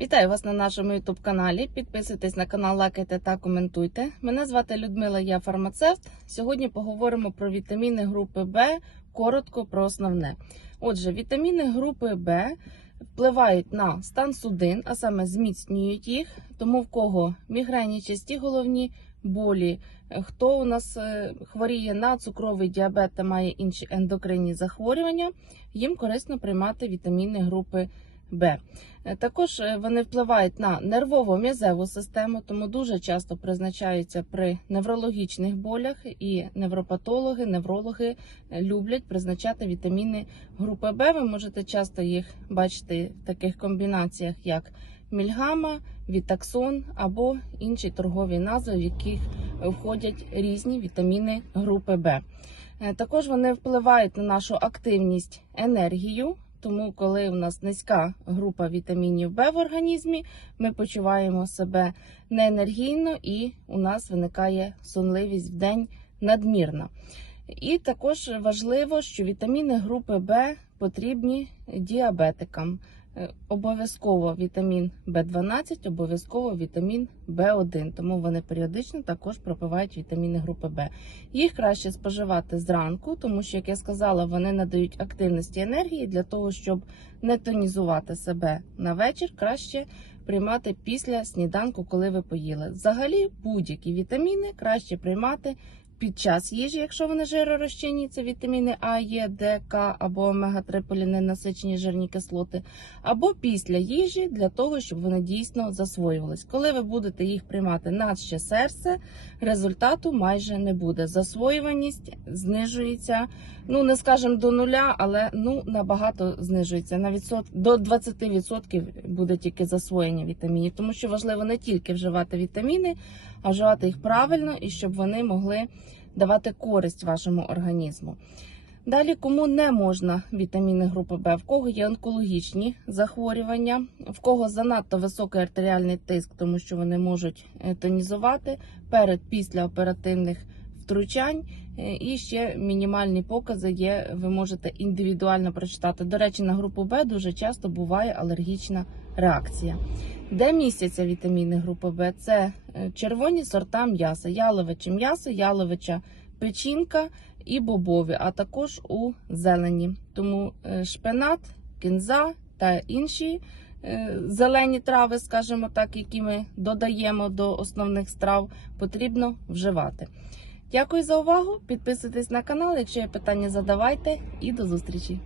Вітаю вас на нашому youtube каналі. Підписуйтесь на канал, лайкайте та коментуйте. Мене звати Людмила, я фармацевт. Сьогодні поговоримо про вітаміни групи Б, коротко про основне. Отже, вітаміни групи Б впливають на стан судин, а саме зміцнюють їх. Тому в кого мігрені часті головні болі, хто у нас е, хворіє на цукровий діабет та має інші ендокринні захворювання, їм корисно приймати вітаміни групи Б. Е, Також е, вони впливають на нервово-м'язеву систему, тому дуже часто призначаються при неврологічних болях, і невропатологи, неврологи е, люблять призначати вітаміни групи Б. Ви можете часто їх бачити в таких комбінаціях, як мільгама, вітаксон або інші торгові назви, в яких входять різні вітаміни групи Б. Також вони впливають на нашу активність енергію. Тому, коли в нас низька група вітамінів Б в організмі, ми почуваємо себе неенергійно і у нас виникає сонливість в день надмірна. І також важливо, що вітаміни групи Б потрібні діабетикам. Е, Обов'язково вітамін В12, обов'язково вітамін В1, тому вони періодично також пропивають вітаміни групи Б. Їх краще споживати зранку, тому що, як я сказала, вони надають активності енергії для того, щоб не тонізувати себе на вечір, краще приймати після сніданку, коли ви поїли. Взагалі, будь-які вітаміни краще приймати. Під час їжі, якщо вони жиророзчинні, це вітаміни А, Е, Д, К або омега-3 поліненасичені жирні кислоти, або після їжі для того, щоб вони дійсно засвоювались. Коли ви будете їх приймати на ще серце, результату майже не буде. Засвоюваність знижується, ну не скажемо до нуля, але ну набагато знижується. На відсот... до 20% буде тільки засвоєння вітамінів, тому що важливо не тільки вживати вітаміни, а вживати їх правильно і щоб вони могли давати користь вашому організму. Далі, кому не можна вітаміни групи Б, в кого є онкологічні захворювання, в кого занадто високий артеріальний тиск, тому що вони можуть е, тонізувати перед після оперативних втручань. Е, І ще мінімальні покази є. Ви можете індивідуально прочитати. До речі, на групу Б дуже часто буває алергічна реакція. Де містяться вітаміни групи Б? Це е, червоні сорта м'яса, яловиче м'ясо, яловича печінка і бобові, а також у зелені. Тому е, шпинат, кінза та інші зелені трави, скажімо так, які ми додаємо до основних страв, потрібно вживати. Дякую за увагу. Підписуйтесь на канал. Якщо є питання, задавайте і до зустрічі.